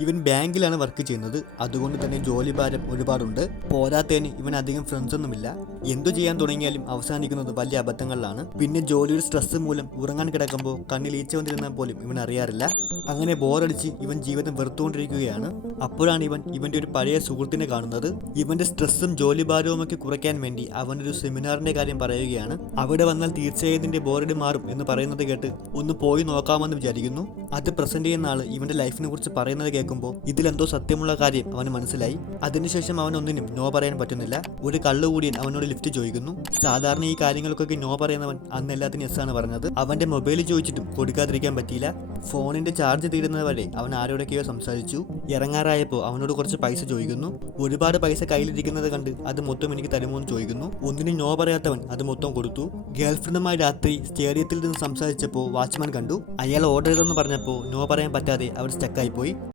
ഇവൻ ബാങ്കിലാണ് വർക്ക് ചെയ്യുന്നത്. അതുകൊണ്ട് തന്നെ ജോലി ഭാരം ഒരുപാടുണ്ട്. പോരാത്തതിന് ഇവൻ അധികം ഫ്രണ്ട്സ് ഒന്നുമില്ല. എന്തു ചെയ്യാൻ തുടങ്ങിയാലും അവസാനിക്കുന്നത് വലിയ അബദ്ധങ്ങളിലാണ്. പിന്നെ ജോലിയുടെ സ്ട്രെസ് മൂലം ഉറങ്ങാൻ കിടക്കുമ്പോൾ കണ്ണിൽ ഈച്ച വന്നിരുന്നാൽ പോലും ഇവൻ അറിയാറില്ല. അങ്ങനെ ബോറടിച്ച് ഇവൻ ജീവിതം വെറുത്തുകൊണ്ടിരിക്കുകയാണ്. അപ്പോഴാണ് ഇവന്റെ ഒരു പഴയ സുഹൃത്തിനെ കാണുന്നത്. ഇവന്റെ സ്ട്രെസ്സും ജോലി ഭാരവും ഒക്കെ കുറയ്ക്കാൻ വേണ്ടി അവനൊരു സെമിനാറിന്റെ കാര്യം പറയുകയാണ്. അവിടെ വന്നാൽ തീർച്ചയായും ഇതിന്റെ ബോറടി മാറും എന്ന് പറയുന്നത് കേട്ട് ഒന്ന് പോയി നോക്കാമെന്ന് വിചാരിക്കുന്നു. അത് പ്രസന്റ് ചെയ്യുന്ന ആള് ഇവന്റെ ലൈഫിനെ കുറിച്ച് പറയുന്നത് കേൾക്കുമ്പോൾ ഇതിലെന്തോ സത്യമുള്ള കാര്യം അവന് മനസ്സിലായി. അതിനുശേഷം അവൻ ഒന്നിനും നോ പറയാൻ പറ്റുന്നില്ല. ഒരു കള്ളുകൂടിയൻ അവനോട് ലിഫ്റ്റ് ചോദിക്കുന്നു. സാധാരണ ഈ കാര്യങ്ങൾക്കൊക്കെ നോ പറയുന്നവൻ അന്ന് എല്ലാത്തിനും യെസ് ആണ് പറഞ്ഞത്. അവന്റെ മൊബൈൽ ചോദിച്ചിട്ടും കൊടുക്കാതിരിക്കാൻ പറ്റിയില്ല. ഫോണിന്റെ ചാർജ് തീരുന്നത് വരെ അവൻ ആരോടൊക്കെയോ സംസാരിച്ചു. ഇറങ്ങാറായപ്പോൾ അവനോട് കുറച്ച് പൈസ ചോദിക്കുന്നു. ഒരുപാട് പൈസ കയ്യിലിരിക്കുന്നത് കണ്ട് അത് മൊത്തം എനിക്ക് തരുമോ എന്ന് ചോദിക്കുന്നു. ഒന്നിനും നോ പറയാത്തവൻ അത് മൊത്തം കൊടുത്തു. ഗേൾഫ്രണ്ടുമായി രാത്രി സ്റ്റേഡിയത്തിൽ നിന്ന് സംസാരിച്ചപ്പോൾ വാച്ച്മാൻ കണ്ടു. അയാൾ ഓർഡർ ചെയ്തെന്ന് പറഞ്ഞപ്പോൾ നോ പറയാൻ പറ്റാതെ അവർ സ്റ്റക്കായി പോയി.